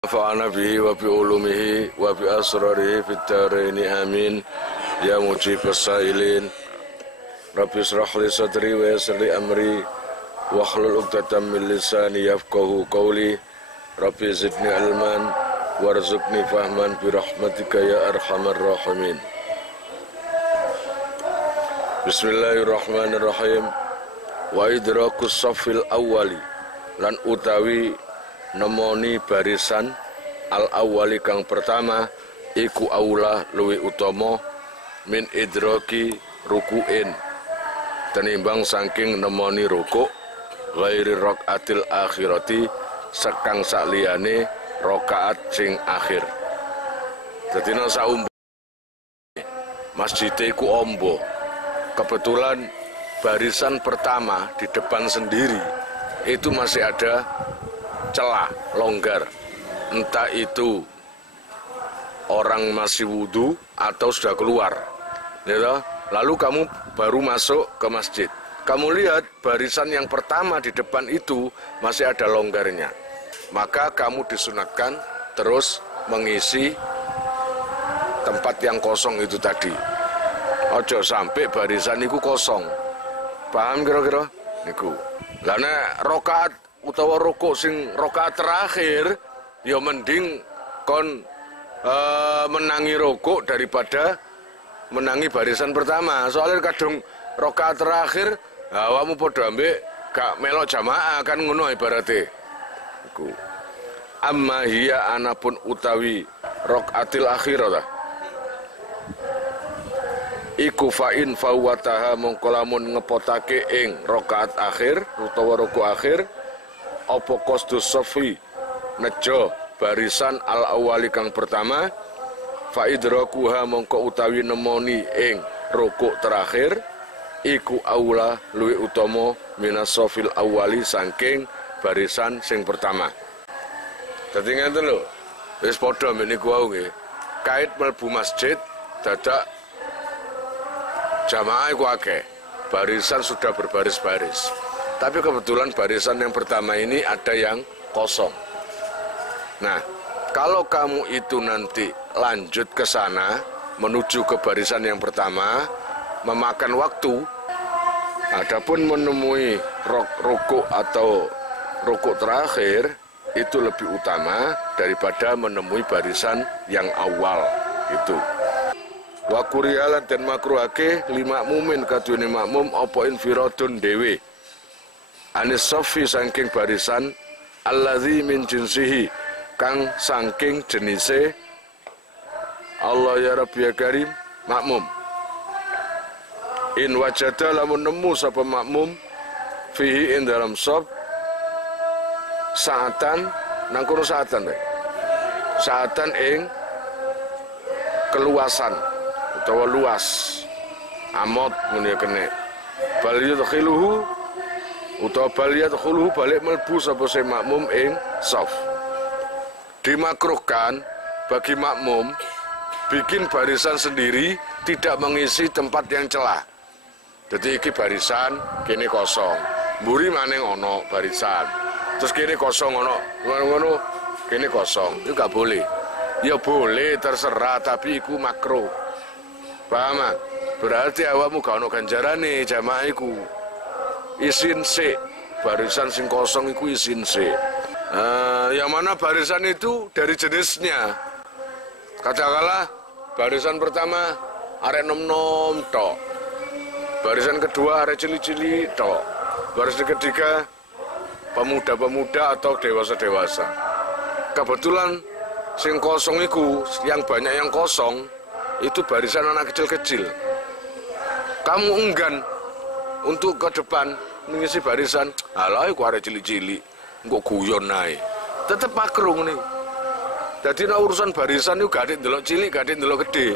Nafa'ana bihi wa bi ulumihi wa bi asrarihi fid dharaini amin ya mujibas sailin. Rabbi israh li sadri wa yassir li amri wahlul 'uqdatam min lisani yafqahu qawli. Rabbi zidni ilman warzuqni fahman bi rahmatika ya arhamar rahimin. Bismillahirrahmanirrahim. Wa idrakus safil awwali lan utawi nemoni barisan al-awwali kang pertama iku aula luwi utama min idraki rukuin tenimbang saking nemoni rukuk ghairi rakaatil akhirati sekang sakliyane rakaat sing akhir. Dadi nek saumbo masjid iku ombo, kebetulan barisan pertama di depan sendiri itu masih ada celah longgar, entah itu orang masih wudhu atau sudah keluar, gitu. Lalu kamu baru masuk ke masjid, kamu lihat barisan yang pertama di depan itu masih ada longgarnya, maka kamu disunatkan terus mengisi tempat yang kosong itu tadi. Ojo sampai barisan itu kosong, paham kira-kira? Niku. Lana rokaat utawa rukuk sing rakaat terakhir ya mending kon menangi rukuk daripada menangi barisan pertama. Soalnya kadung rakaat terakhir awakmu padha ambek gak melok jamaah kan ngono ibarate. Iku. Amma hiya anapun utawi rakaatil akhirah. Iku fa'in fawataha mongko lamun ngepotake ing rakaat akhir utawa rukuk akhir apa qasdus safi nejo barisan al-awwali kang pertama fa idrakuha mongko utawi nemoni ing rukuk terakhir iku aula luwi utama minas safil awwali saking barisan sing pertama. Dadi ngeten lho, wis padha niku wae nggih. Kait mlebu masjid dadak jamaah iku akeh, barisan sudah berbaris-baris. Tapi kebetulan barisan yang pertama ini ada yang kosong. Nah, kalau kamu itu nanti lanjut ke sana, menuju ke barisan yang pertama, memakan waktu, adapun menemui rukuk atau rukuk terakhir, itu lebih utama daripada menemui barisan yang awal itu. Wa kuriyalan dan makruhake lima mumin kadune makmum apa infiradun dewe. Anis sofi saking barisan alladzi min jinsihi kang saking jenise Allah ya Rabbi ya Karim makmum. In wajada lamun nemu sapa makmum fihi in dalam sof saatan nang kono saatan saatan ing keluasan utawa luas amot ngene kene bal yudkhiluhu utawa baliyat khuluhu balik melbu sapa se makmum ing shaf. Dimakruhkan bagi makmum bikin barisan sendiri tidak mengisi tempat yang celah. Jadi iki barisan kene kosong, mburi maneng ono barisan, terus kene kosong ono ngono kene kosong, itu gak boleh. Ya boleh terserah tapi iku makruh, paham? Berarti awakmu gak ono ganjarane jamaah iku. Isin C, barisan sing kosong itu isin C. Yang mana barisan itu dari jenisnya. Katakanlah barisan pertama arek nom-nom tok, barisan kedua arek cili-cili tok, barisan ketiga pemuda-pemuda atau dewasa-dewasa. Kebetulan sing kosong itu, yang banyak yang kosong itu barisan anak kecil-kecil. Kamu enggan untuk ke depan mengisi barisan, alah iku arek cilik-cilik, engko guyon nae. Tetep makruh nih. Dadi nek urusan barisan iku gak ndelok cilik, gak ndelok gede.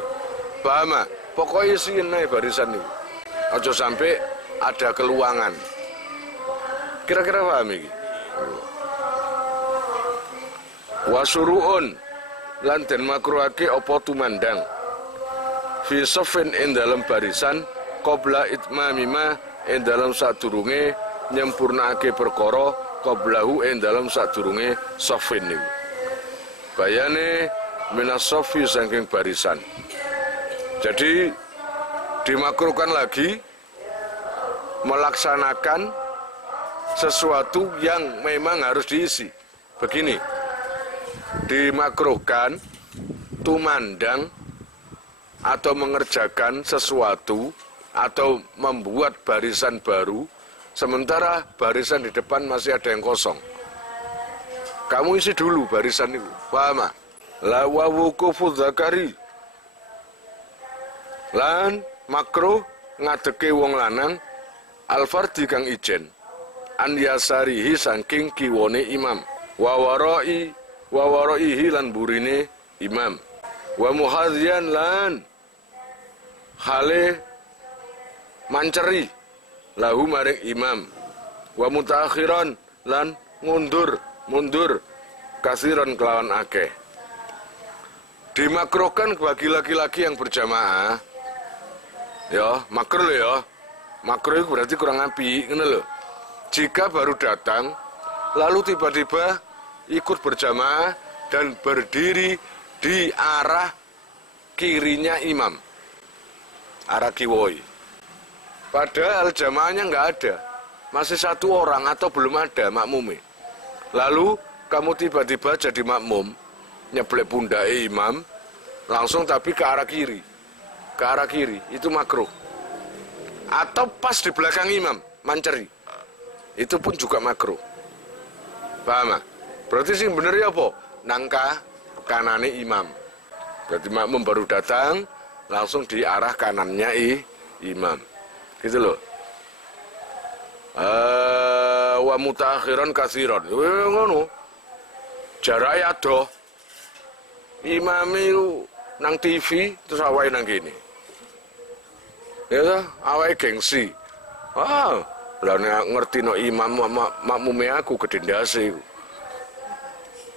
Paham? Pokoke isiin nae barisan niku. Aja sampai ada keluangan. Kira-kira paham iki? Wasuruun lan den makruhake apa tumandang. Fi safin ing dalam barisan qabla itmamima ing dalam sadurunge nyempurnake perkara qablahu ing dalam sadurunge safin niku. bayane minasofi saking barisan. Jadi dimakruhkan lagi melaksanakan sesuatu yang memang harus diisi. Begini, dimakruhkan tumandang atau mengerjakan sesuatu atau membuat barisan baru, sementara barisan di depan masih ada yang kosong. Kamu isi dulu barisan itu, paham? La wa wuqufu dzakari. Lan makruh ngadeke wong lanang alfardi kang ijen an yasarihi saking kiwone imam wa waraihi lan burine imam wa muhadhiyan lan hale manceri lahu maring imam wa mutaakhiran lan mundur kasiran kelawan akeh. Dimakruhkan bagi laki-laki yang berjamaah, ya makruh ya, makruh itu berarti kurang api, ngono lho. Jika baru datang lalu tiba-tiba ikut berjamaah dan berdiri di arah kirinya imam, arah kiwoi. Padahal jamaahnya nggak ada, masih satu orang atau belum ada makmumnya. Lalu kamu tiba-tiba jadi makmum, nyeblek pundake imam, langsung tapi ke arah kiri, itu makruh. Atau pas di belakang imam, manceri, itu pun juga makruh. Paham? Berarti sih bener ya apa? Nangka kanane imam. Berarti makmum baru datang, langsung di arah kanannya imam. Gitu loh. Wa mutaakhiran kasiron. Ngono. Jarake adoh. Imame nang TV terus awake nang kene. Ya, awake gengsi. Lah nek ngerti no imam makmume aku gedhe ndase iku.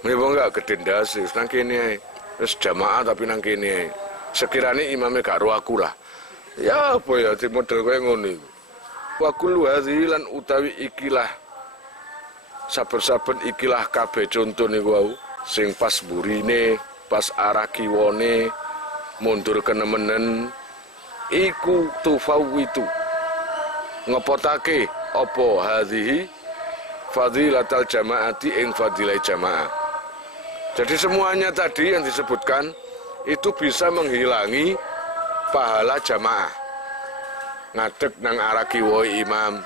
Napa enggak gedhe ndase nang kene wis jamaah tapi nang kene. Sekirane imame gak ro aku lah. Ya apa ya di model kaya ngono iku. Wa kullu hadhihi lan utawi ikilah saben-saben ikilah kabeh conto niku wau sing pas burine, pas arah kiwone, mundur kenemenen iku tufawitu ngepotake apa hadhihi fadilatal jamaati ing fadilah jamaah. Jadi semuanya tadi yang disebutkan itu bisa menghilangi pahala jamaah. Ngadeg nang arah kiwoi imam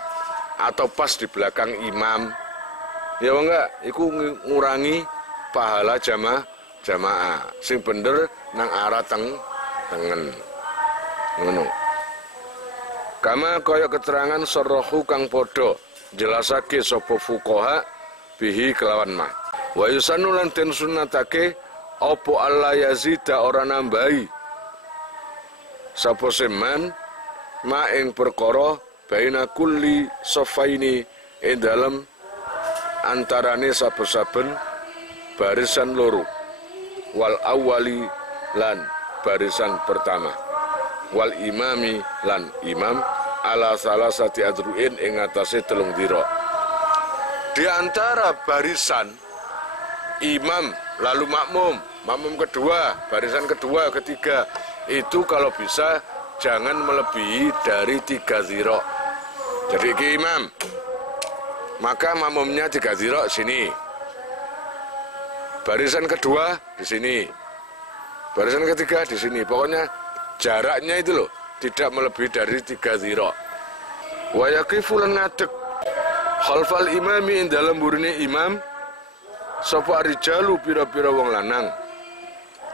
atau pas di belakang imam. Ya enggak, iku ngurangi pahala jamaah. Sing bener nang arah tengen. Ngono. Kama kaya keterangan sorohu kang podo jelasake sapa fuqaha bihi kelawan ma. Wa yusanu lan den sunnatake apa Allah yazida ora nambahi sapa seman ma ing perkara baina kulli safaini ing dalem antarane saben-saben barisan loro wal awali lan barisan pertama wal imami lan imam ala salasati adruin ing atase 3 dira. Di antara barisan imam lalu makmum kedua, barisan kedua, ketiga itu kalau bisa jangan melebihi dari 3 ziro. Jadi ke imam, maka makmumnya 3 ziro sini. Barisan kedua di sini. Barisan ketiga di sini. Pokoknya jaraknya itu loh, tidak melebihi dari 3 ziro. Wa yaqifu lan ngadeg khalfal imami ing dalem burine imam sapa rijalu pira-pira wong lanang.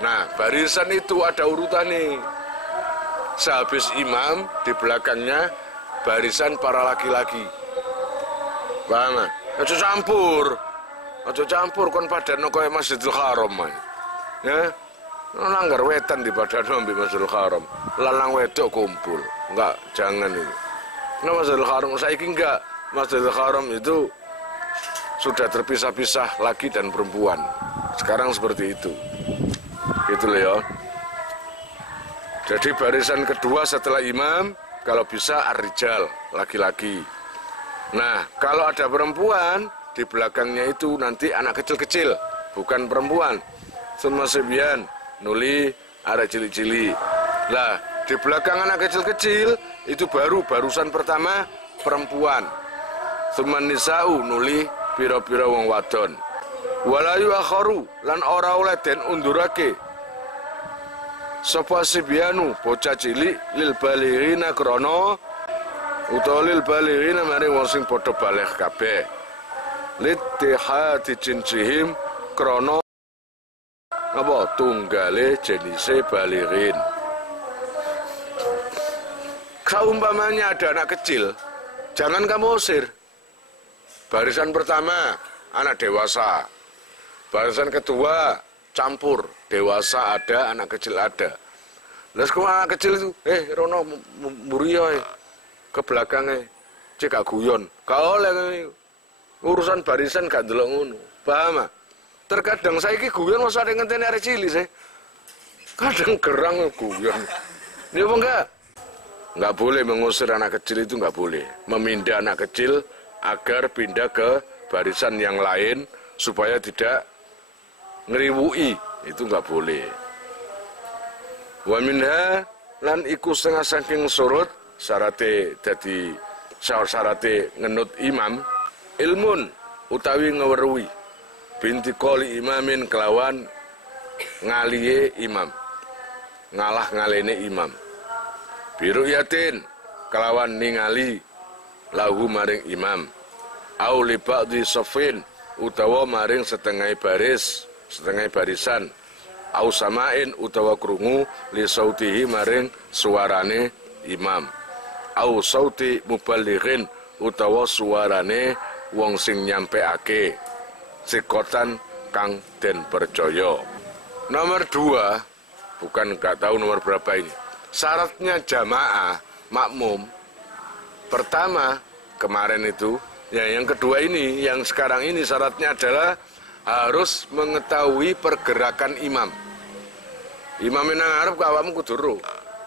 Nah, barisan itu ada urutannya. Sehabis imam, di belakangnya barisan para laki-laki. Paham? Aja campur kon padano kaya Masjidil Haram. Ya. Langgar wetan di padano ambek Masjidil Haram. Lanang wedok kumpul. Enggak, jangan itu. Nah, Masjidil Haram saiki enggak. Masjidil Haram itu sudah terpisah-pisah laki dan perempuan. Sekarang seperti itu. Gitu loh ya. Jadi barisan kedua setelah imam, kalau bisa ar-rijal, laki-laki. Nah, kalau ada perempuan, di belakangnya itu nanti anak kecil-kecil, bukan perempuan. Summa sibyan nuli arek cilik-cilik. Lah, di belakang anak kecil-kecil itu barusan pertama perempuan. Summa nisa'u nuli pira-pira wong wadon. Walayu akharu lan ora oleh den undurake. Sapa sibyanu bocah cilik lil balighina krana utawa lil balighina maring wong sing padha baligh kabeh. Littihadi jinsihim krana apa tunggale jenise balighin. Kaumpamanya ada anak kecil, jangan kamu usir. Barisan pertama anak dewasa, barisan kedua campur, dewasa ada, anak kecil ada. Lalu kalau anak kecil itu, Rono muriyo ke belakangnya, cek guyon. Kau oleh urusan barisan gak ndelok ngono, paham? Terkadang saya ki guyon masa ada ngenteni arek cilik saya. Kadang gerang guyon. Ini apa enggak? Enggak boleh mengusir anak kecil itu, enggak boleh. Memindah anak kecil agar pindah ke barisan yang lain supaya tidak ngeriwui, itu enggak boleh. Wa minha lan iku setengah saking surut syarate dadi syarate ngenut imam ilmun utawi ngeweruhi binti qoli imamin kelawan ngaliye imam, ngalah ngalene imam. Biru yatin kelawan ningali lahu maring imam. Au li ba'dhi safin utawa maring setengah baris, setengah barisan. Au samain utawa krungu li sautihi maring suarane imam. Au sauti mubalighin utawa suarane wong sing nyampeake. Sikotan kang den percaya. Nomor 2, bukan nggak tahu nomor berapa ini. Syaratnya jamaah makmum. Pertama kemarin itu, ya yang kedua ini, yang sekarang ini syaratnya adalah harus mengetahui pergerakan imam. Imam nang arep kawamu kudu ro.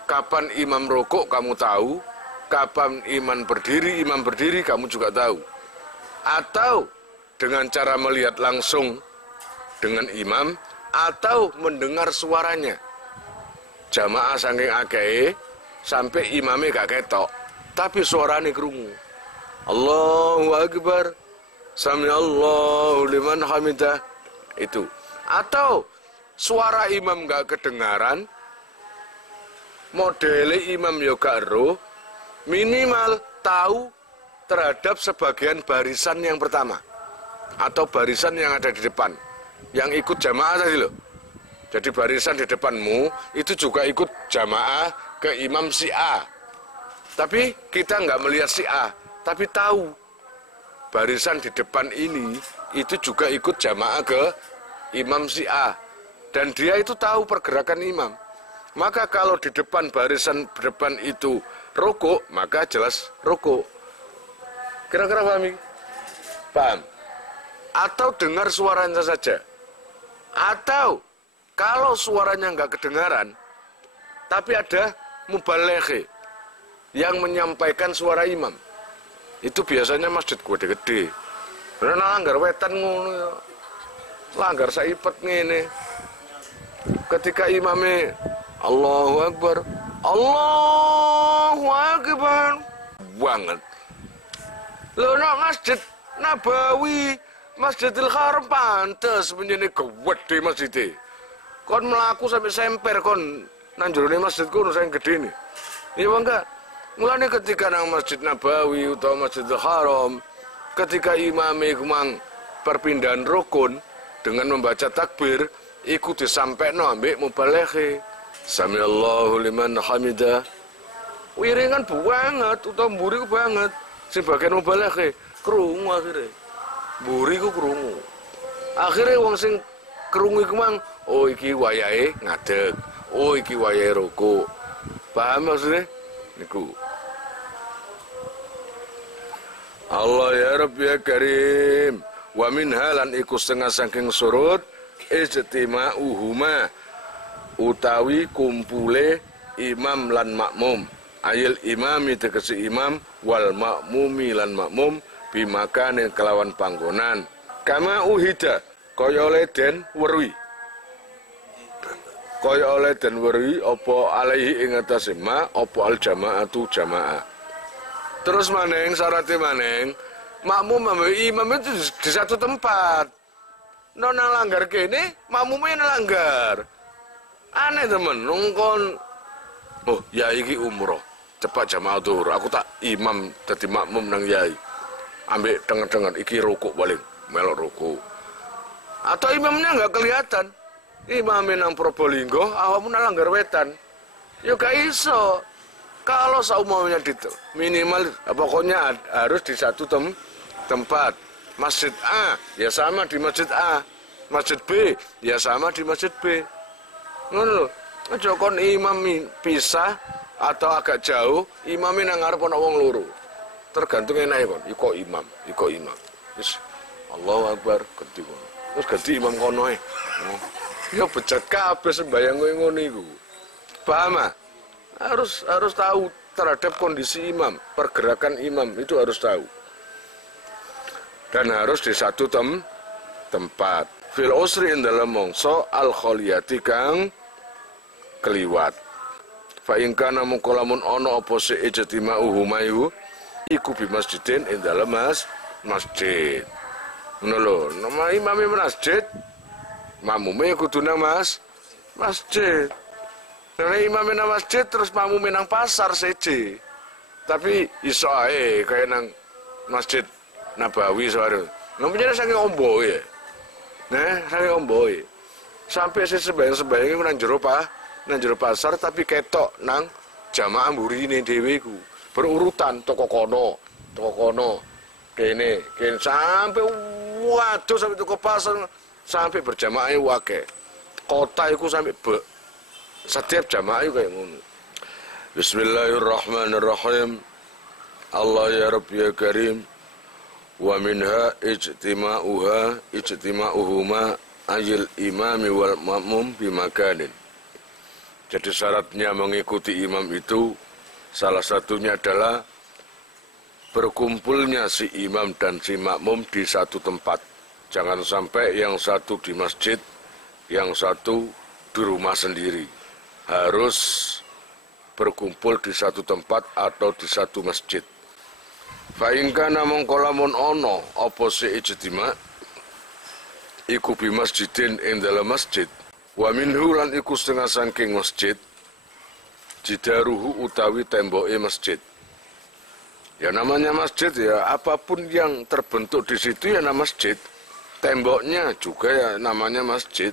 Kapan imam rukuk kamu tahu, kapan imam berdiri kamu juga tahu. Atau dengan cara melihat langsung dengan imam atau mendengar suaranya. Jamaah saking akeh sampai imamnya gak ketok, tapi suaranya krungu. Allahu Akbar, sami Allahu liman hamidah, itu. Atau suara imam gak kedengaran, modele imam yo gak ero, minimal tahu terhadap sebagian barisan yang pertama atau barisan yang ada di depan, yang ikut jamaah tadi loh. Jadi barisan di depanmu itu juga ikut jamaah ke imam si A. Tapi kita nggak melihat si A, tapi tahu barisan di depan ini itu juga ikut jamaah ke imam si A. Dan dia itu tahu pergerakan imam. Maka kalau di depan barisan depan itu rukuk, maka jelas rukuk. Kira-kira paham? Paham? Atau dengar suaranya saja. Atau kalau suaranya nggak kedengaran, tapi ada mubaligh yang menyampaikan suara imam. Itu biasanya masjid gede-gede. Karena langgar wetan ngono ya. Langgar saipet ngene. Ketika imamnya Allahu Akbar, Allahu Akbar banget. Loh, nak masjid Nabawi, Masjidil Haram pantes menjadi gede masjidnya. Kon melaku sampai semper kon nanjurune masjid kono sing gede nih. Iya enggak? Mulane ketika nang Masjid Nabawi utawa Masjidil Haram, ketika imame kumang perpindahan rukun dengan membaca takbir, iku disampaikno ambek mubaligh. Sami Allahu liman hamidah. Wiringan banget utawa mburi banget. Sebagian mubaligh krungu akhirnya. Mburi ku krungu. Akhirnya wong sing krungu iku mang, oh iki wayahe ngadeg. Oh iki wayahe rukuk. Paham maksudnya? Niku. Allah ya Rabbi ya Karim. Wa min halan iku setengah saking surut ijtima'uhuma utawi kumpule imam lan makmum. Ayil imami tegesi imam wal makmumi lan makmum bimakanin kelawan panggonan. Kama uhida kaya oleh den weruhi. kaya oleh dan weruhi apa alaihi ing atase ma apa al jamaatu jamaah. Terus maneng syaratnya maneng makmum imam itu di satu tempat. Nona langgar kene makmumnya nelanggar. Aneh temen nongkon. Oh ya iki umroh cepat jamaah zuhur aku tak imam dadi makmum nang yai. Ambek dengar-dengar iki rukuk balik melok rukuk. Atau imamnya nggak kelihatan. Imamnya nang Probolinggo, awakmu nang Langgar Wetan. Ya gak iso. Kalau seumumnya gitu, minimal pokoknya harus di satu tempat. Masjid A, ya sama di Masjid A. Masjid B, ya sama di Masjid B. Ngono lho. Aja kon imam pisah atau agak jauh, imamnya nang ngarep ana wong loro. Tergantung enake kon, iko imam. Wis Allahu Akbar ganti kono. Terus ganti imam kono ae. Ya bejat kabeh sembayang ngono iku. Paham? Harus tahu terhadap kondisi imam, pergerakan imam itu harus tahu. Dan harus di satu tempat. Fil usri ing dalem mongso al kholiyati kang kliwat. Fa in kana mungko lamun ana apa se ijtima'uhu mayu iku bi masjidin ing dalem masjid. Ngono lho, nama imame masjid, makmume kudu nang masjid. Nek imame nang masjid terus makmume nang pasar seje. Tapi iso ae kaya nang Masjid Nabawi sore. Namanya saking omboe. Nah, saking omboe. Sampai sembayang-sembayang iku nang jero pasar tapi ketok nang jamaah mburine dhewe iku. Berurutan toko kono, kene sampai waduh sampai toko pasar sampai berjamaah wake. Kota iku sampai setiap jamaah iku kayak ngono. Bismillahirrahmanirrahim. Allah ya Rabbi ya Karim. Wa minha ijtima'uhuma ayil imami wal ma'mum bimakanin. Jadi syaratnya mengikuti imam itu salah satunya adalah berkumpulnya si imam dan si makmum di satu tempat. Jangan sampai yang satu di masjid, yang satu di rumah sendiri. Harus berkumpul di satu tempat atau di satu masjid. Fa in kana mongko lamun ana apa si ijtima' iku bi masjidin ing dalam masjid wa minhu lan iku setengah saking masjid jidaruhu utawi temboke masjid. Ya namanya masjid ya apapun yang terbentuk di situ ya nama masjid. Temboknya juga ya namanya masjid.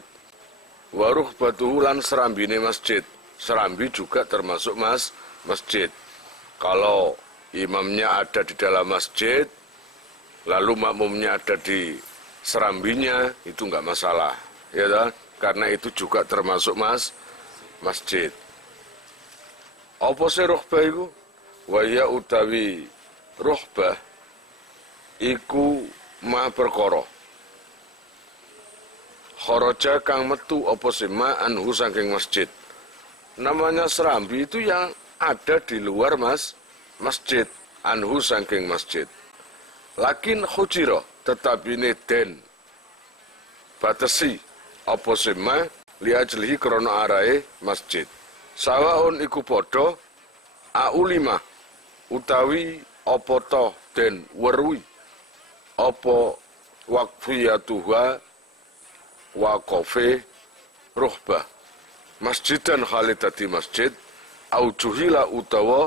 Waruh batuhu lan serambine masjid. Serambi juga termasuk masjid. Kalau imamnya ada di dalam masjid, lalu makmumnya ada di serambinya, itu enggak masalah, ya kan? Karena itu juga termasuk masjid. Apa sih ruhbah iku? Wa ya utawi ruhbah iku ma perkara. Kharaja kang metu apa sih ma anhu saking masjid. Namanya serambi itu yang ada di luar masjid, anhu saking masjid. Lakin khujiro tetapi ini den batasi apa sema liajlihi krono arahe masjid. Sawaun iku podo aulima utawi apa to den werui apa waqfiyatuha waqafe ruhbah masjidan khalidati masjid aujuhila utawa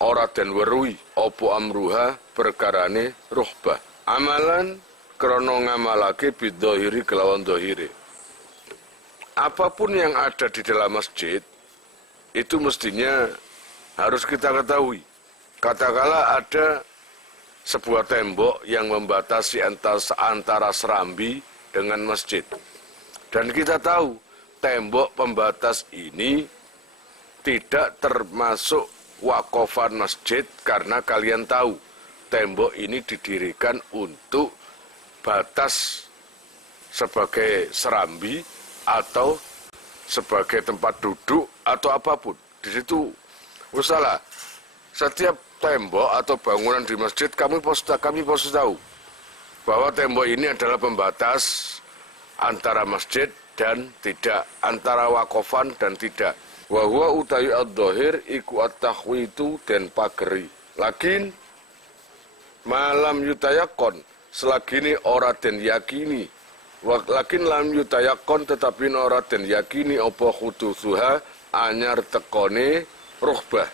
ora den weruhi apa amruha perkarane ruhbah amalan krana ngamalake bidhahiri kelawan dhahire. Apapun yang ada di dalam masjid itu mestinya harus kita ketahui. Katakanlah ada sebuah tembok yang membatasi antara serambi dengan masjid. Dan kita tahu tembok pembatas ini tidak termasuk wakofan masjid karena kalian tahu tembok ini didirikan untuk batas sebagai serambi atau sebagai tempat duduk atau apapun. Di situ usahalah setiap tembok atau bangunan di masjid kami pasti tahu bahwa tembok ini adalah pembatas antara masjid dan tidak, antara wakofan dan tidak. Wa huwa utawi ad-dhahir iku at-tahwitu den pageri. Lakin malam yutayakon selagini ora den yakini. Lakin lam yutayakon tetapi ora den yakini apa khudusuha anyar tekone ruhbah.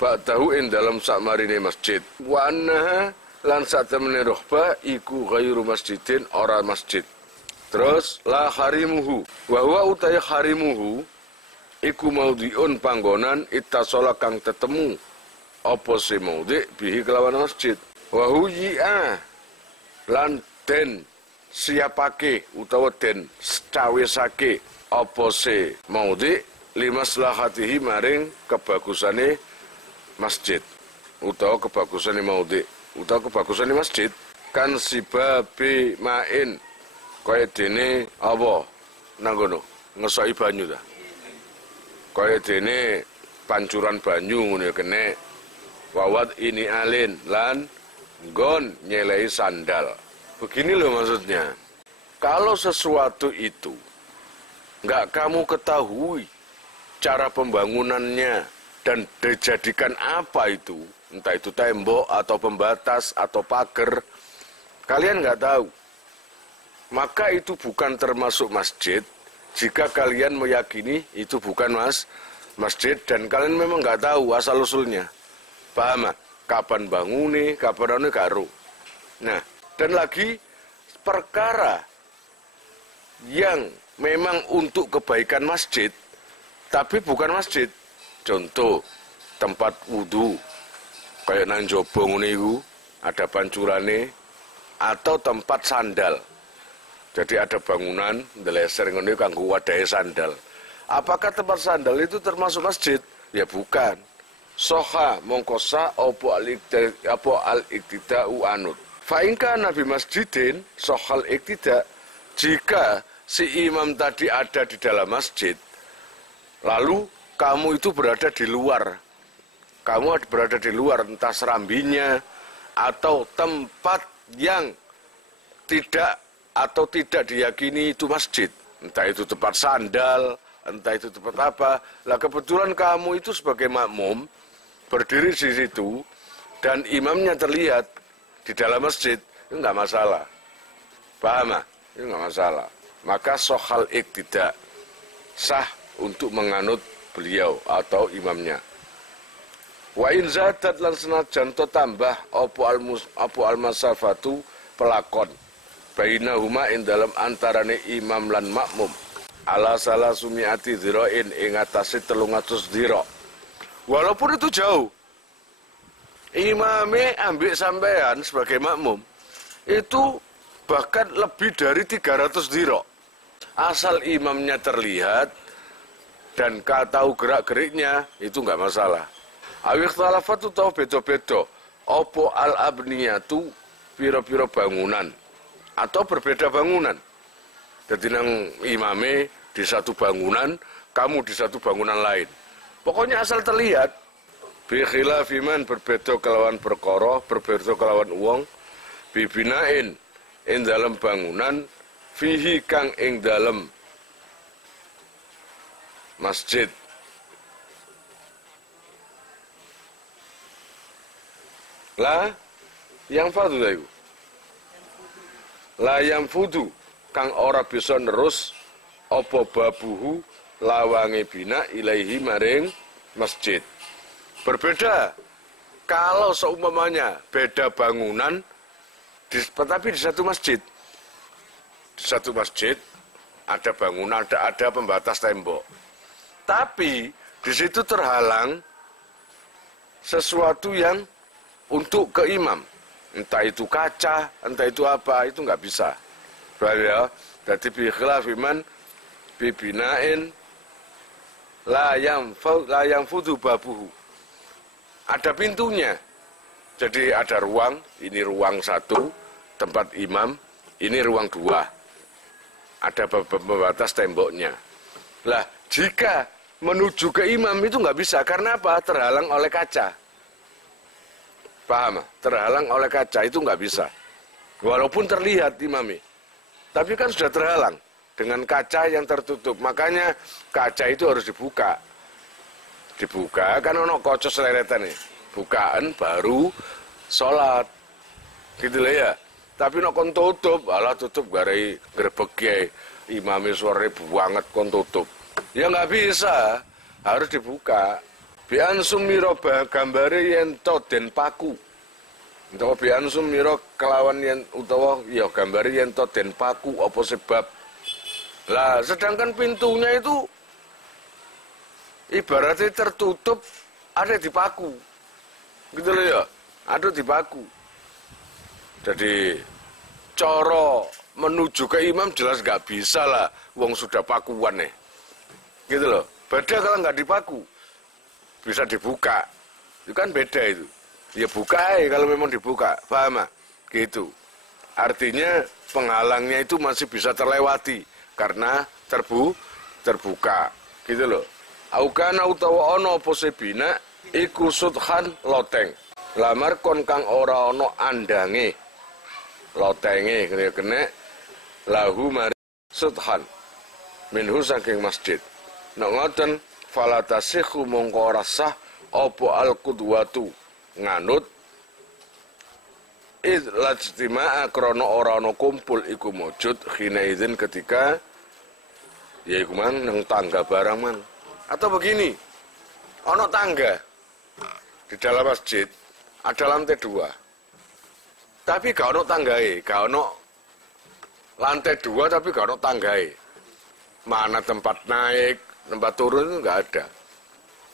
Ba'dahu in dalam sakmarine masjid. Wa annaha lan satemene ruhbah iku ghairu masjidin ora masjid. Terus la harimuhu wa huwa utai harimuhu iku maudhiun panggonan ittasola kang tetemu apa se maudhi bihi kelawan masjid. Wa huyi'a lan den siapake utawa den cawisake apa se maudhi limaslahatihi maring kebagusane masjid utawa kebagusane maudhi utawa kebagusane masjid kan sibabe main kaya dene apa nanggono ngesoki banyu ta kaya dene pancuran banyu ngono kene wawat ini alin lan nggon nyelei sandal. Begini loh maksudnya, kalau sesuatu itu nggak kamu ketahui cara pembangunannya dan dijadikan apa itu, entah itu tembok atau pembatas atau pagar, kalian nggak tahu, maka itu bukan termasuk masjid jika kalian meyakini itu bukan masjid dan kalian memang nggak tahu asal usulnya. Paham? Kapan bangune, kapan ane karo. Nah, dan lagi perkara yang memang untuk kebaikan masjid tapi bukan masjid. Contoh tempat wudu kayak nang jaba ngene iku ada pancurane atau tempat sandal. Jadi ada bangunan ndeleser ngene kanggo wadahe sandal. Apakah tempat sandal itu termasuk masjid? Ya bukan. Soha mongkosa opo al-iktida'u anut. Fa'inka nabi masjidin sohal iktida. Jika si imam tadi ada di dalam masjid, lalu kamu itu berada di luar. Kamu berada di luar entah serambinya atau tempat yang tidak atau tidak diyakini itu masjid. Entah itu tempat sandal, entah itu tempat apa. Lah kebetulan kamu itu sebagai makmum berdiri di situ dan imamnya terlihat di dalam masjid, itu nggak masalah. Paham? Itu nggak masalah. Maka sohal iktidak sah untuk menganut beliau atau imamnya. Wa in zadat lan senajan to tambah apa al-masafatu pelakon bainahuma ing dalam antarane imam lan makmum ala salah sumiati dhirain ing atase 300 dhira. Walaupun itu jauh, imame ambil sampean sebagai makmum, itu bahkan lebih dari 300 dhira. Asal imamnya terlihat, dan tahu gerak-geriknya, itu nggak masalah. Awik talafat tahu beda-beda, opo al-abniyatu, piro-piro bangunan, atau berbeda bangunan. Jadi nang imame di satu bangunan, kamu di satu bangunan lain. Pokoknya asal terlihat, bikhilafi man berbeda kelawan perkara, berbeda kelawan uang, bibinain ing dalam bangunan, fihi kang ing dalam masjid. Lah yang fadu iku. La yang fudu kang ora bisa nerus apa babuhu lawange bina ilaihi maring masjid. Berbeda kalau seumpamanya beda bangunan tetapi di satu masjid. Di satu masjid ada bangunan, ada pembatas tembok. Tapi di situ terhalang sesuatu yang untuk ke imam. Entah itu kaca, entah itu apa, itu nggak bisa. Bahaya. Jadi bi khilafiman bibinain la yang fudu babuhu. Ada pintunya. Jadi ada ruang, ini ruang satu, tempat imam, ini ruang dua. Ada pembatas temboknya. Lah, jika menuju ke imam itu nggak bisa, karena apa? Terhalang oleh kaca. Paham? Terhalang oleh kaca, itu nggak bisa. Walaupun terlihat imami. Tapi kan sudah terhalang. dengan kaca yang tertutup. Makanya kaca itu harus dibuka. Dibuka kan ono kaca seleretan nih. Bukaan baru sholat. Gitu lah ya. Tapi nek kon tutup, alah tutup garai grebege imame suarane banget kon tutup. Ya nggak bisa, harus dibuka. Bian sumiro gambare yen to den paku. Utawa bian sumiro kelawan yen utawa ya gambare yen to den paku apa sebab. Lah sedangkan pintunya itu ibaratnya tertutup ada di paku. Gitu loh ya, ada di paku. Jadi coro menuju ke imam jelas nggak bisa lah, wong sudah pakuan nih, gitu loh. Beda kalau nggak dipaku, bisa dibuka, itu kan beda itu. Ya buka kalau memang dibuka, paham ah? Gitu. Artinya penghalangnya itu masih bisa terlewati karena terbuka, gitu loh. Aukana utawa ono posebina iku sudhan loteng. Lamar kon kang ora ono andange. Lotenge kene lahu mari sudhan minhu saking masjid. Nek ngoten fala tasikhu mongko ora sah apa al qudwatu nganut id lajtima'a krana ora ana kumpul iku mujud khina idzin ketika yaiku man nang tangga barang man. Atau begini, ono tangga di dalam masjid, ada lantai 2. Tapi gak ono tanggae, gak ono lantai 2 tapi gak ono tanggae. Mana tempat naik, tempat turun itu gak ada.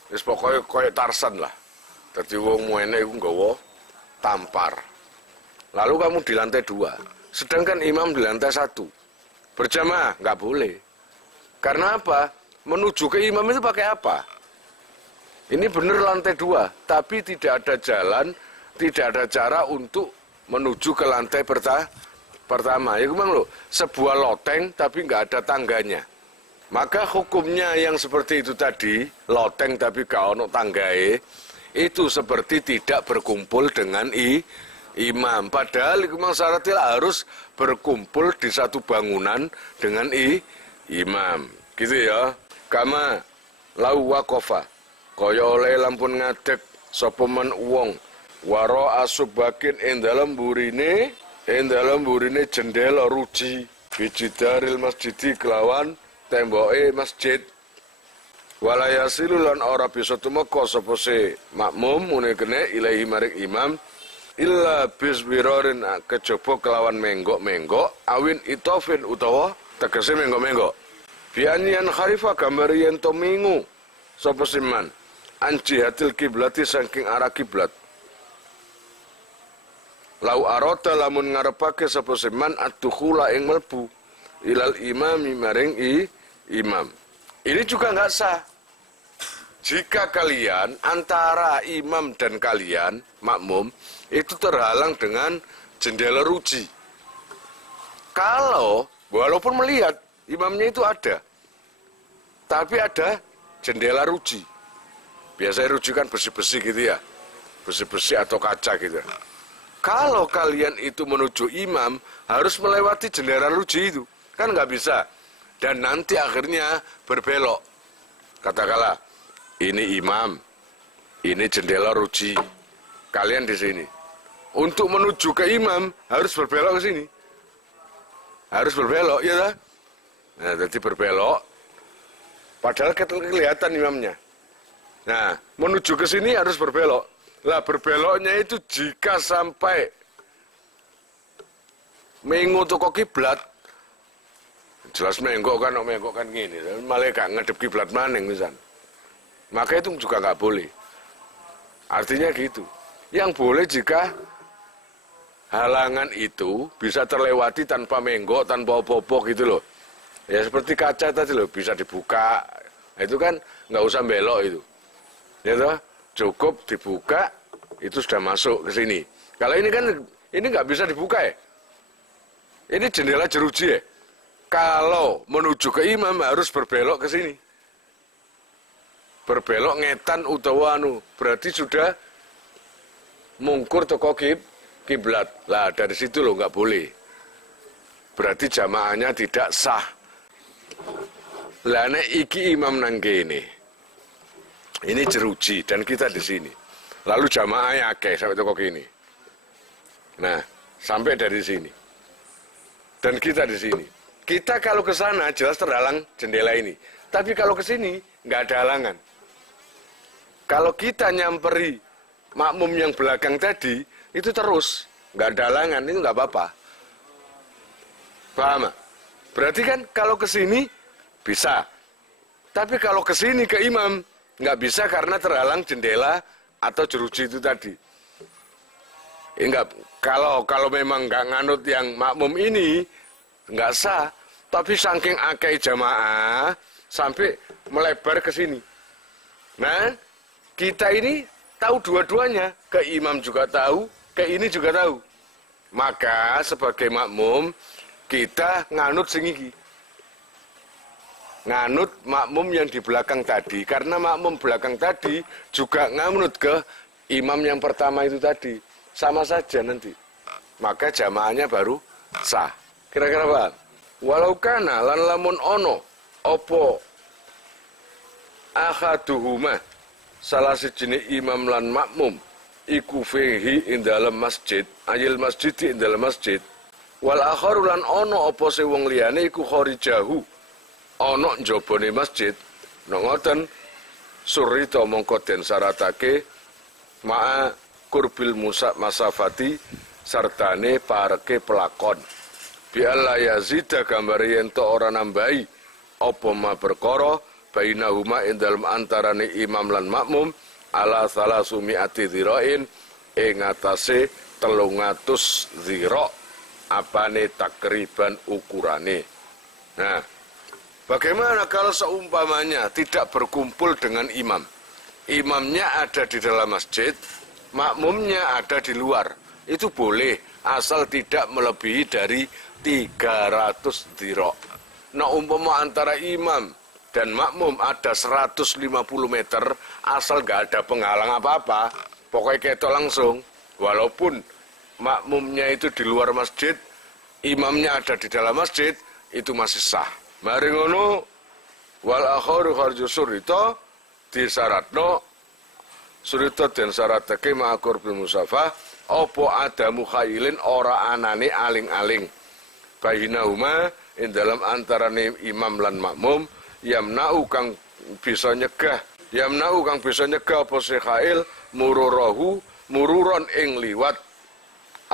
Terus pokoknya kayak Tarsan lah. Jadi wong muene iku nggawa tampar. Lalu kamu di lantai 2, sedangkan imam di lantai 1. Berjamaah nggak boleh. Karena apa? Menuju ke imam itu pakai apa? Ini benar lantai 2, tapi tidak ada jalan, tidak ada cara untuk menuju ke lantai pertama. Ya memang loh, sebuah loteng tapi nggak ada tangganya. Maka hukumnya yang seperti itu tadi, loteng tapi gak ono tanggae, itu seperti tidak berkumpul dengan imam. Padahal memang syaratnya harus berkumpul di satu bangunan dengan imam. Gitu ya. Kama lau wakofa kaya oleh lampun ngadeg sapa men wong waro asubakin ing dalem burine jendela ruji bijidaril masjidi kelawan temboke masjid walayasilu lan ora bisa tumeka sapa se makmum mune kene ilahi maring imam illa bisbirorin kejaba kelawan menggok-menggok awin itofin utawa tegese menggok-menggok bianian kharifa gambar yen to mingu sapa siman anji hatil kiblati saking arah kiblat lau arota lamun ngarepake sapa siman addukhula ing mlebu ilal imami maring imam. Ini juga nggak sah. Jika kalian antara imam dan kalian makmum itu terhalang dengan jendela ruji. Kalau walaupun melihat imamnya itu ada, tapi ada jendela ruji. Biasanya ruji kan besi-besi gitu ya, besi-besi atau kaca gitu. Kalau kalian itu menuju imam harus melewati jendela ruji itu, kan nggak bisa. Dan nanti akhirnya berbelok. Katakanlah, ini imam, ini jendela ruji. Kalian di sini. Untuk menuju ke imam harus berbelok ke sini. Harus berbelok, ya tak? Nah, jadi berbelok. Padahal kelihatan imamnya. Nah, menuju ke sini harus berbelok. Lah, berbeloknya itu jika sampai mengutuk kiblat. Jelas menggok kan gini, malah gak ngedep kiblat maning misal. Maka itu juga nggak boleh. Artinya gitu. Yang boleh jika halangan itu bisa terlewati tanpa menggok, tanpa opo-opo gitu loh. Ya seperti kaca tadi loh, bisa dibuka. Itu kan nggak usah belok itu. Ya toh, cukup dibuka, itu sudah masuk ke sini. Kalau ini kan, ini nggak bisa dibuka ya. Ini jendela jeruji ya. Kalau menuju ke imam harus berbelok ke sini. Berbelok ngetan utawa berarti sudah mungkur toko kiblat. Lah dari situ loh nggak boleh. Berarti jamaahnya tidak sah. Lah nek iki imam nang kene. Ini jeruji dan kita di sini. Lalu jamaahnya akeh sampai toko kini. Nah, sampai dari sini. Dan kita di sini. Kita kalau ke sana jelas terhalang jendela ini. Tapi kalau ke sini nggak ada halangan. Kalau kita nyamperi makmum yang belakang tadi, itu terus nggak ada halangan, itu nggak apa-apa. Paham? Berarti kan kalau ke sini bisa. Tapi kalau ke sini ke imam nggak bisa karena terhalang jendela atau jeruji itu tadi. Enggak, kalau memang nggak nganut yang makmum ini nggak sah. Tapi saking akeh jamaah sampai melebar ke sini. Nah, kita ini tahu dua-duanya, ke imam juga tahu, ke ini juga tahu. Maka sebagai makmum kita nganut sing iki. Nganut makmum yang di belakang tadi, karena makmum belakang tadi juga nganut ke imam yang pertama itu tadi. Sama saja nanti. Maka jamaahnya baru sah. Kira-kira apa? Walau kana lan lamun ono opo ahaduhuma salah sijine imam lan makmum iku fihi ing dalem masjid ayil masjid ing dalem masjid wal akharu lan ono opo se wong liyane iku kharijahu ono njabane masjid ngoten surita mongko den syaratake ma'a kurbil masafati sartane pareke pelakon bi'alla yazida gambari yen to ora nambahi apa ma perkara bainahuma ing dalem antarane imam lan makmum ala salasumiati dhirain ing atase 300 dhira apane takriban ukurane. Nah, bagaimana kalau seumpamanya tidak berkumpul dengan imam? Imamnya ada di dalam masjid, makmumnya ada di luar. Itu boleh asal tidak melebihi dari 300 dhira. Nah, umpama antara imam dan makmum ada 150 meter, asal gak ada penghalang apa-apa, pokoknya ketok langsung. Walaupun makmumnya itu di luar masjid, imamnya ada di dalam masjid, itu masih sah. Mari ngono, wal akharu kharju surita disyaratno surita den syaratake ma'akur bil musafah opo ada mukhailin ora anane aling-aling bainahuma ing dalam antarane imam lan makmum yamna'u kang bisa nyegah apa sekhail mururon ing liwat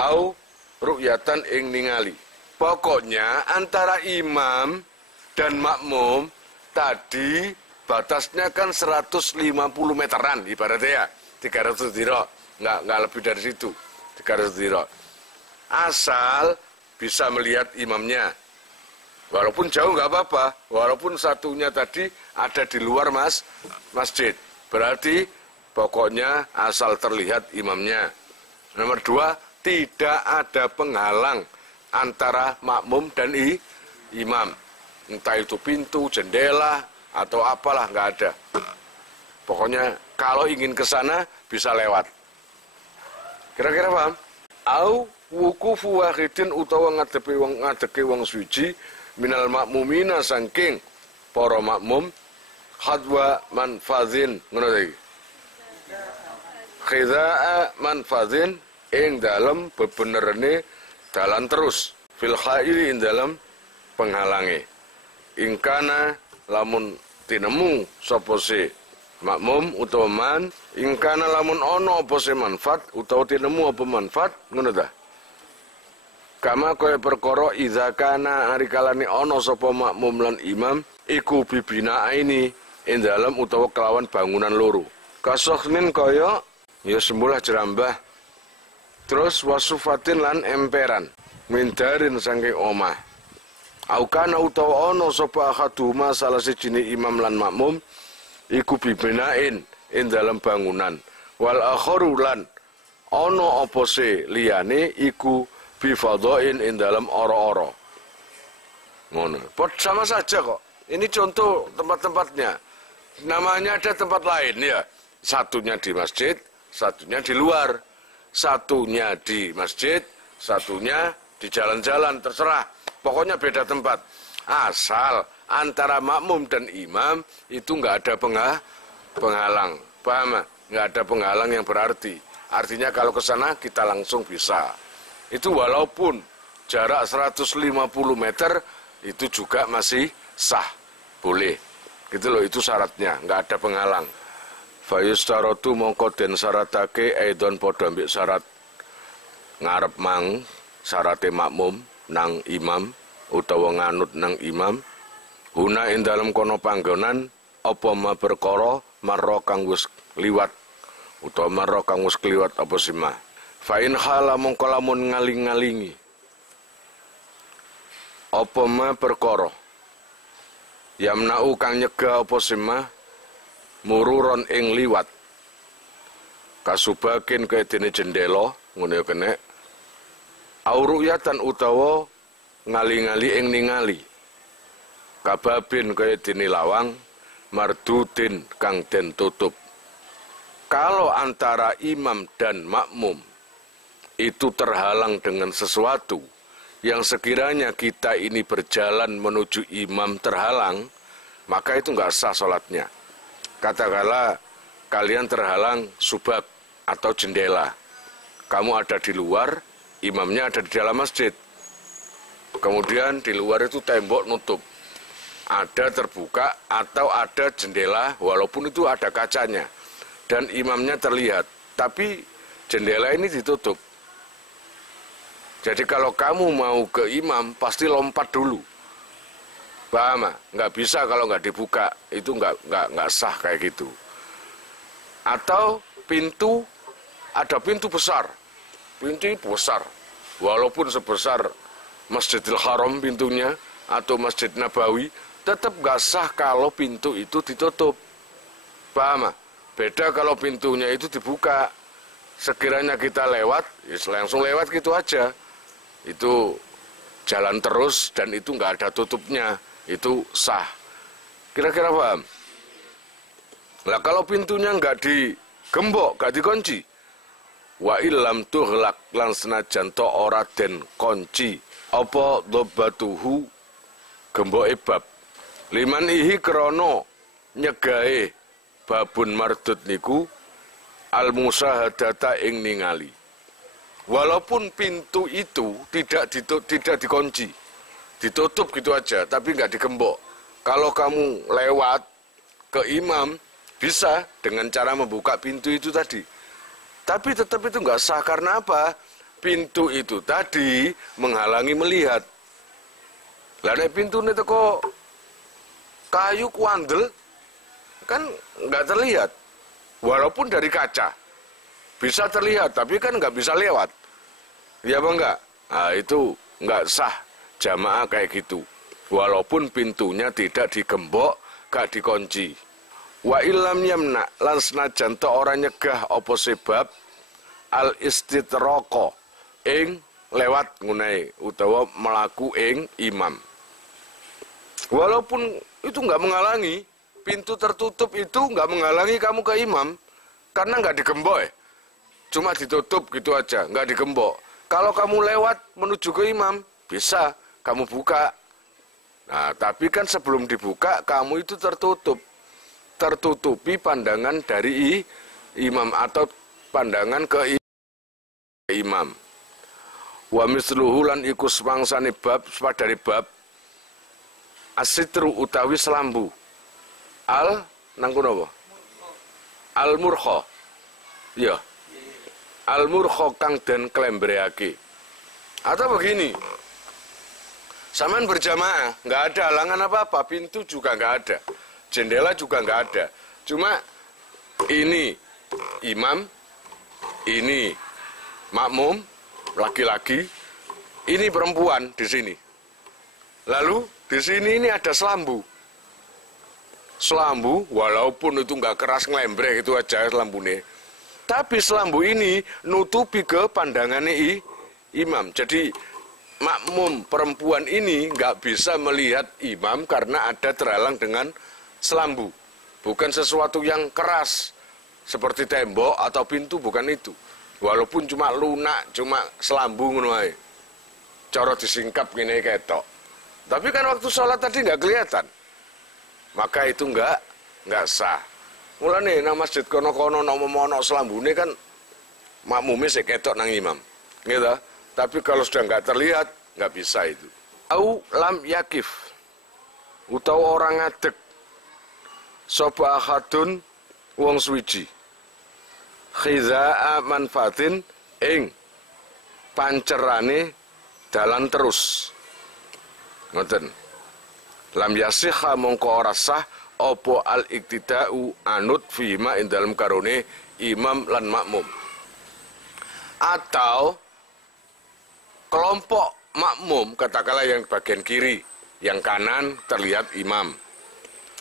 au ru'yatan ing ningali. Pokoknya antara imam dan makmum tadi batasnya kan 150 meteran ibaratnya ya 300 dhira, nggak lebih dari situ 300 dhira. Asal bisa melihat imamnya, walaupun jauh nggak apa-apa, walaupun satunya tadi ada di luar masjid, berarti pokoknya asal terlihat imamnya. Nomor 2, tidak ada penghalang antara makmum dan imam, entah itu pintu, jendela atau apalah, nggak ada. Pokoknya kalau ingin ke sana bisa lewat. Kira-kira paham? Au wukufu wahidin utawa ngadeke wong suci minal makmumina saking para makmum khadwa manfazin ngono iki. Khidaa manfazin ing dalem bebenerane dalan terus fil khairi ing dalem penghalange. Ingkana lamun tinemu sapa se makmum utawa man ingkana lamun ono apa se manfaat utawa tinemu apa manfaat ngono ta. Kama kaya perkara idza kana ari kalane ana sapa makmum lan imam iku bibina ini ing dalem utawa kelawan bangunan loro. Kasohnin kaya ya sembulah jerambah. Terus wasufatin lan emperan mindarin saking omah. Aukana utawa ana sapa akaduma salah sijine imam lan makmum iku bibinain ing dalem bangunan. Wal akharu lan ana apa se liyane iku bifadhain ing dalam ora-ora. Ngono. Sama saja kok. Ini contoh tempat-tempatnya. Namanya ada tempat lain ya. Satunya di masjid, satunya di luar. Satunya di masjid, satunya di jalan-jalan, terserah. Pokoknya beda tempat. Asal antara makmum dan imam itu nggak ada penghalang. Paham? Nggak ada penghalang yang berarti. Artinya kalau ke sana kita langsung bisa. Itu walaupun jarak 150 meter itu juga masih sah. Boleh. Gitu loh, itu syaratnya, nggak ada penghalang. Fayustaratu mongko den syaratake aidon padha ambek syarat ngarep mang syarate makmum nang imam utawa nganut nang imam guna ing dalem kono panggonan apa ma perkara marra kang wis liwat utawa marra kang wis kliwat apa sima fa in hala mongko lamun ngaling-ngalingi apa ma perkara yamna'u kang nyegah apa sima mururon ing liwat kasubakin kaya dene jendela ngene kene auruyatan utawa ngali-ngali ing ningali kababin kaya dene lawang mardudin kang den tutup. Kalau antara imam dan makmum itu terhalang dengan sesuatu yang sekiranya kita ini berjalan menuju imam terhalang, maka itu enggak sah sholatnya. Katakanlah kalian terhalang subab atau jendela. Kamu ada di luar, imamnya ada di dalam masjid. Kemudian di luar itu tembok nutup. Ada terbuka atau ada jendela, walaupun itu ada kacanya. Dan imamnya terlihat, tapi jendela ini ditutup. Jadi kalau kamu mau ke imam, pasti lompat dulu. Paham? Nggak bisa kalau nggak dibuka, itu nggak sah kayak gitu. Atau pintu, ada pintu besar, pintu besar, walaupun sebesar Masjidil Haram pintunya atau Masjid Nabawi, tetap nggak sah kalau pintu itu ditutup. Paham? Beda kalau pintunya itu dibuka. Sekiranya kita lewat, ya langsung lewat gitu aja. Itu jalan terus dan itu nggak ada tutupnya. Itu sah. Kira-kira paham? Lah kalau pintunya nggak digembok, nggak dikunci, wa illam tuhlak lan senajan to ora den kunci apa dhabatuhu gemboke bab liman ihi krono nyegahe babun mardut niku al musahadata ing ningali. Walaupun pintu itu tidak dikunci, ditutup gitu aja, tapi nggak digembok. Kalau kamu lewat ke imam, bisa dengan cara membuka pintu itu tadi. Tapi tetap itu nggak sah, karena apa? Pintu itu tadi menghalangi melihat. Lah nek pintu itu kok kayu kuandel, kan nggak terlihat. Walaupun dari kaca, bisa terlihat, tapi kan nggak bisa lewat. Ya apa enggak? Nah itu nggak sah. Jamaah kayak gitu, walaupun pintunya tidak digembok, gak dikunci. Wa illam yamna lan senajan to ora nyegah apa sebab al istitraqo ing lewat ngunae utawa melaku ing imam. Walaupun itu nggak menghalangi, pintu tertutup itu nggak menghalangi kamu ke imam, karena nggak digembok, cuma ditutup gitu aja, nggak digembok. Kalau kamu lewat menuju ke imam, bisa kamu buka. Nah, tapi kan sebelum dibuka, kamu itu tertutupi pandangan dari imam atau pandangan ke imam. Wa misluhu lan iku semangsane bab sepadane bab asitru utawi selambu. Al nang kono apa? Al murkha. Ya. Al murkha kang den klembreake. Atau begini. Saman berjamaah, nggak ada halangan apa-apa, pintu juga nggak ada, jendela juga nggak ada. Cuma ini imam, ini makmum, laki-laki, ini perempuan di sini. Lalu di sini ini ada selambu. Selambu, walaupun itu nggak keras ngelembrek itu aja selambunya. Tapi selambu ini nutupi ke pandangannya imam. Jadi makmum perempuan ini nggak bisa melihat imam karena ada terhalang dengan selambu. Bukan sesuatu yang keras seperti tembok atau pintu, bukan itu. Walaupun cuma lunak, cuma selambu ngono ae. Cara disingkap gini ketok. Tapi kan waktu sholat tadi nggak kelihatan. maka itu enggak sah. Mulane nang masjid kono-kono nang mono selambune kan makmume sik ketok nang imam. Gitu. Tapi kalau sudah enggak terlihat, enggak bisa itu. Au lam yakif. Utawa orang ngadeg. Sapa ahadun wong suwiji. Khizaa manfaatin ing pancerane dalan terus. Ngoten. Lam yasihha mongko ora sah apa al-iktida'u anut fima ing dalem karone imam lan makmum. Atau kelompok makmum, katakanlah yang bagian kiri, yang kanan terlihat imam.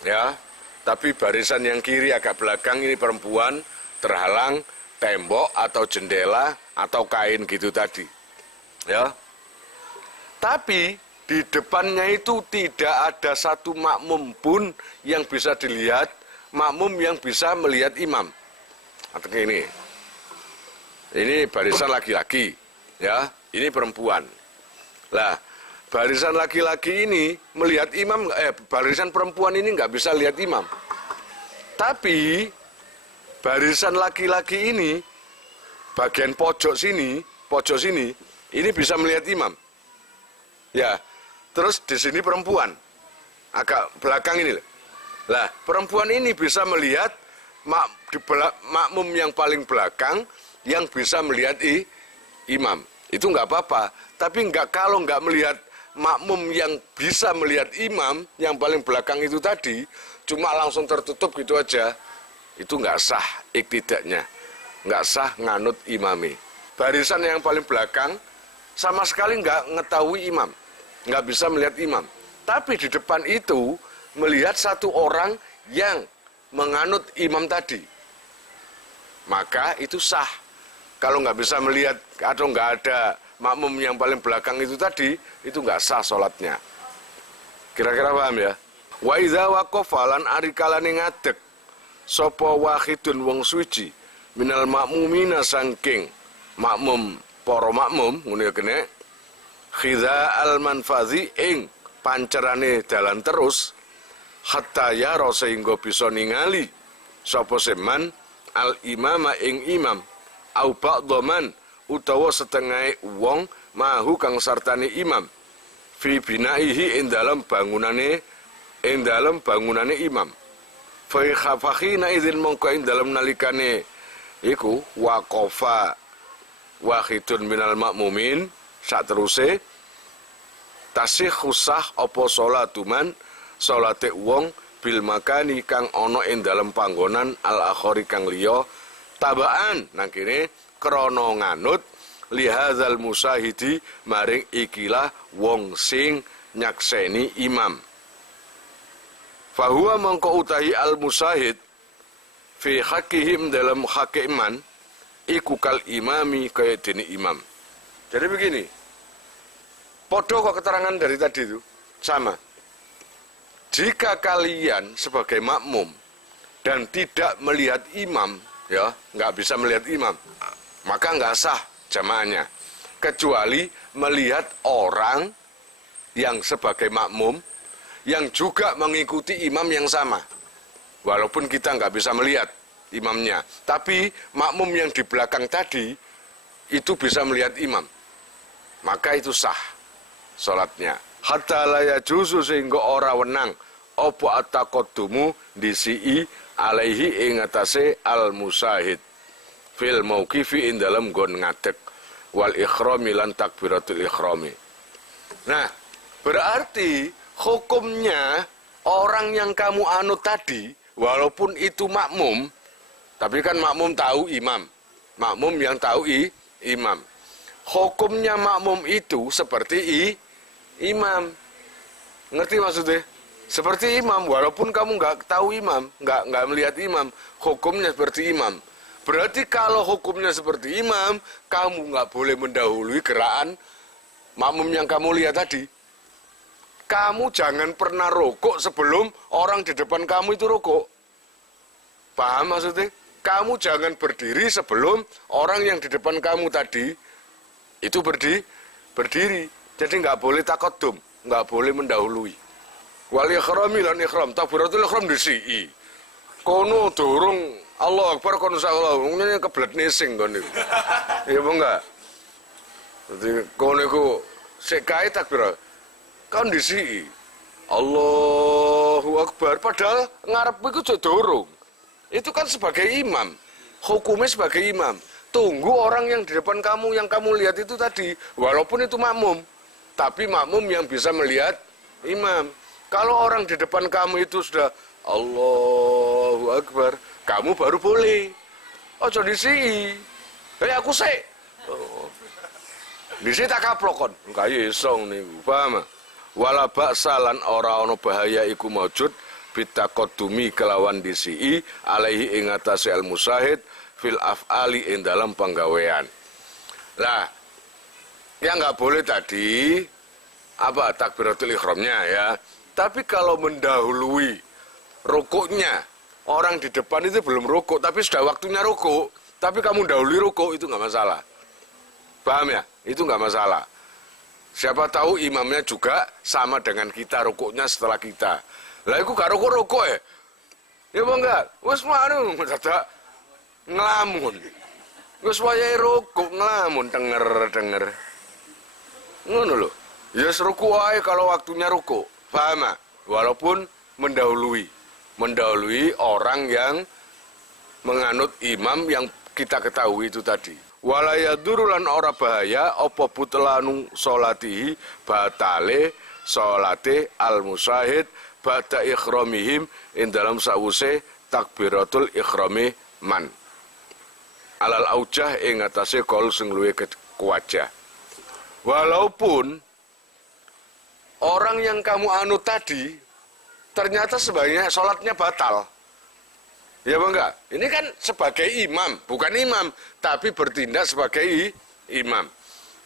Ya, tapi barisan yang kiri agak belakang ini perempuan terhalang tembok atau jendela atau kain gitu tadi. Ya. Tapi di depannya itu tidak ada satu makmum pun yang bisa dilihat, makmum yang bisa melihat imam. Atau ini. Ini barisan laki-laki, ya. Ini perempuan. Lah, barisan laki-laki ini melihat imam, barisan perempuan ini nggak bisa lihat imam. Tapi barisan laki-laki ini bagian pojok sini, ini bisa melihat imam. Ya. Terus di sini perempuan, agak belakang ini. Lah, perempuan ini bisa melihat makmum yang paling belakang yang bisa melihat imam. Itu nggak apa-apa. Tapi kalau nggak melihat makmum yang bisa melihat imam yang paling belakang itu tadi, cuma langsung tertutup gitu aja, itu nggak sah iktidaknya, nggak sah nganut imami. Barisan yang paling belakang sama sekali nggak ngetahui imam. Nggak bisa melihat imam. Tapi di depan itu melihat satu orang yang menganut imam tadi. Maka itu sah. Kalau nggak bisa melihat atau nggak ada makmum yang paling belakang itu tadi, itu nggak sah sholatnya. Kira-kira paham ya? Wa idza waqafa lan ari kalane ngadeg sapa wahidun wong suci minal makmumina sangking makmum para makmum ngene kene khidha al-manfazi ing pancerane dalan terus hatta yara sehingga bisa ningali sapa seman al-imama ing imam au ba'dhaman utawa setengah wong mahu kang sartane imam fi binaihi ing dalam bangunane imam fa khafakhina idzin mongko ing dalam nalikane iku waqafa wahidun minal makmumin sak teruse tasih khusah apa salatuman salate wong bil makani kang ana ing dalem panggonan al akhari kang liya tabaan nang kene krana nganut lihadzal musahidi maring ikilah wong sing nyakseni imam. Fahuwa mongko utahi al musahid fi haqqihim dalam hak iman iku kal imami kaya dene imam. Jadi begini, podo kok keterangan dari tadi itu sama. Jika kalian sebagai makmum dan tidak melihat imam, ya nggak bisa melihat imam, maka nggak sah jamaahnya. Kecuali melihat orang yang sebagai makmum yang juga mengikuti imam yang sama. Walaupun kita nggak bisa melihat imamnya, tapi makmum yang di belakang tadi itu bisa melihat imam, maka itu sah sholatnya. Hatta la yajuzu sehingga ora wenang apa at-taqaddumu disi'i alaihi ing atase al musahid fil mauqifi ing dalem nggon ngadeg wal ikhrami lan takbiratul ikhrami. Nah, berarti hukumnya orang yang kamu anut tadi walaupun itu makmum, tapi kan makmum tahu imam, makmum yang tahu imam. Hukumnya makmum itu seperti imam. Ngerti maksudnya? Seperti imam, walaupun kamu nggak tahu imam, nggak melihat imam, hukumnya seperti imam. Berarti kalau hukumnya seperti imam, kamu nggak boleh mendahului gerakan makmum yang kamu lihat tadi. Kamu jangan pernah rokok sebelum orang di depan kamu itu rokok. Paham maksudnya? Kamu jangan berdiri sebelum orang yang di depan kamu tadi itu berdiri. Jadi nggak boleh taqaddum, nggak boleh mendahului. Wal ikhrami lan ikhram, takbiratul ikhram disiki. Kono durung Allah Akbar kono salah, ngene keblet nising kono. Iya apa enggak? Dadi kono iku sik kae takbir. Kon disiki. Allahu Akbar padahal ngarep iku durung. Itu kan sebagai imam. Hukumnya sebagai imam. Tunggu orang yang di depan kamu, yang kamu lihat itu tadi. Walaupun itu makmum. Tapi makmum yang bisa melihat imam. Kalau orang di depan kamu itu sudah Allahu Akbar, kamu baru boleh. Ojo disi. Aku sih. Oh. Disi tak kaplok kon. Kaya isong niku. Paham? Wala ba'salan ora ana bahaya iku maujud bitaqaddumi kelawan disi alaihi ing atase al musahid fil af'ali ing dalam penggawean. Lah, yang nggak boleh tadi apa takbiratul ihramnya ya. Tapi kalau mendahului rukuknya, orang di depan itu belum rukuk tapi sudah waktunya rukuk, tapi kamu dahului rukuk itu nggak masalah. Paham ya? Itu nggak masalah. Siapa tahu imamnya juga sama dengan kita rukuknya setelah kita. Lah iku gak rukuk-rukuk ya. Ya apa enggak? Wis manu dadak ngelamun. Wis wayahe rukuk ngelamun denger. Ngono lho. Ya rukuk ae kalau waktunya rukuk. Paham? Walaupun mendahului orang yang menganut imam yang kita ketahui itu tadi. Walayadurulan ora bahaya apa butlanu salatihi batale salate al musahid ba'da ikhramihim ing dalam sawuse takbiratul ikhrami man alal aujah ing atase kol sing luwih kuwajah. Walaupun orang yang kamu anut tadi ternyata sebenarnya sholatnya batal. Ya apa enggak? Ini kan sebagai imam, bukan imam, tapi bertindak sebagai imam.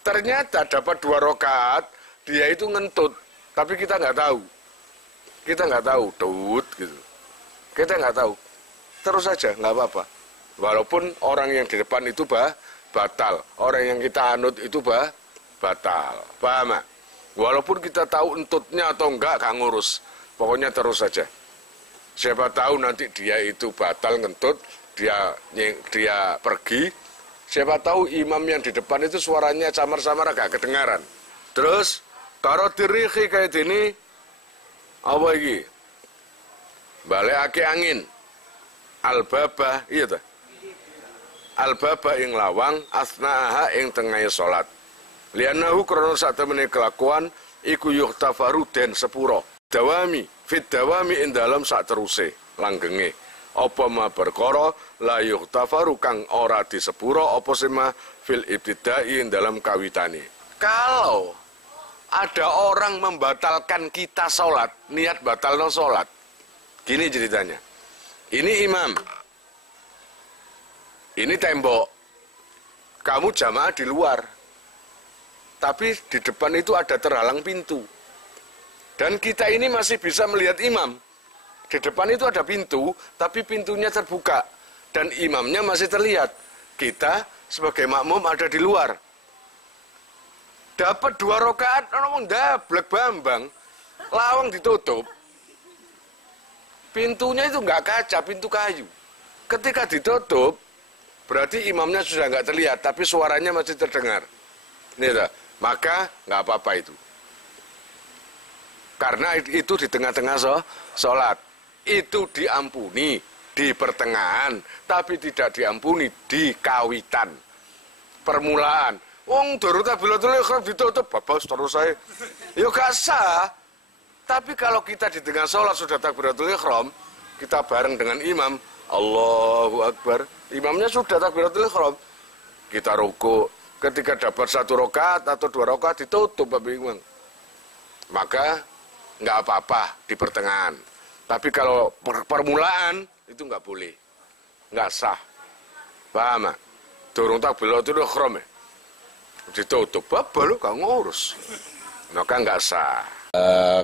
Ternyata dapat 2 rakaat, dia itu ngentut, tapi kita nggak tahu. Kita nggak tahu, tut gitu. Kita nggak tahu. Terus saja, nggak apa-apa. Walaupun orang yang di depan itu batal, orang yang kita anut itu batal. Paham? Walaupun kita tahu entutnya atau enggak, gak ngurus. Pokoknya terus saja. Siapa tahu nanti dia itu batal ngentut, dia pergi. Siapa tahu imam yang di depan itu suaranya samar-samar agak kedengaran. Terus karo dirihi kayak gini, apa iki? Balekake angin. Al-baba, iya ta? Al-baba ing lawang asnaaha ing tengahe salat. Lianahu krana sak temene kelakuan iku yuhtafaru den sepuro. Dawami, fit dawami ing dalam sak teruse langgenge. Apa ma perkara la yuhtafaru kang ora disepuro apa sema fil ibtidai ing dalam kawitane. Kalau ada orang membatalkan kita sholat, niat batalno sholat. Gini ceritanya. Ini imam. Ini tembok. Kamu jamaah di luar. Tapi di depan itu ada terhalang pintu. Dan kita ini masih bisa melihat imam. Di depan itu ada pintu, tapi pintunya terbuka. Dan imamnya masih terlihat. Kita sebagai makmum ada di luar. Dapat 2 rakaat, orang dablek bambang. Lawang ditutup. Pintunya itu nggak kaca, pintu kayu. Ketika ditutup, berarti imamnya sudah nggak terlihat, tapi suaranya masih terdengar. Ini maka nggak apa-apa itu. Karena itu di tengah-tengah sholat. Itu diampuni di pertengahan, tapi tidak diampuni di kawitan. Permulaan. Wong durung takbiratul ihram ditutup, babas terus saya. Ya gak sah. Tapi kalau kita di tengah sholat sudah takbiratul ihram, kita bareng dengan imam, Allahu Akbar. Imamnya sudah takbiratul ihram. Kita rukuk. Ketika dapat 1 rakaat atau 2 rakaat ditutup Bapak Imam. Maka nggak apa-apa di pertengahan. Tapi kalau permulaan itu nggak boleh, nggak sah. Paham? Durung takbiratul ihram ditutup, bapak lu gak ngurus. Maka nggak sah.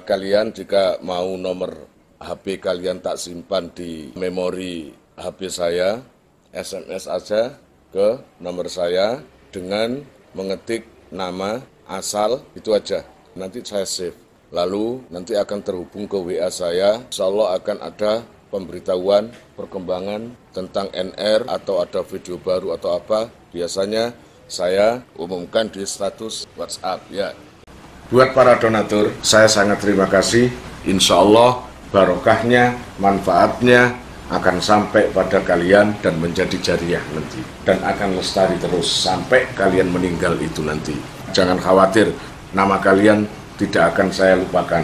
Kalian jika mau nomor HP kalian tak simpan di memori HP saya, SMS aja ke nomor saya dengan mengetik nama asal, itu aja. Nanti saya save. Lalu nanti akan terhubung ke WA saya, insya Allah akan ada pemberitahuan, perkembangan tentang NR atau ada video baru atau apa. Biasanya saya umumkan di status WhatsApp ya. Buat para donatur, saya sangat terima kasih. Insya Allah barokahnya, manfaatnya akan sampai pada kalian dan menjadi jariah nanti. Dan akan lestari terus sampai kalian meninggal itu nanti. Jangan khawatir, nama kalian tidak akan saya lupakan.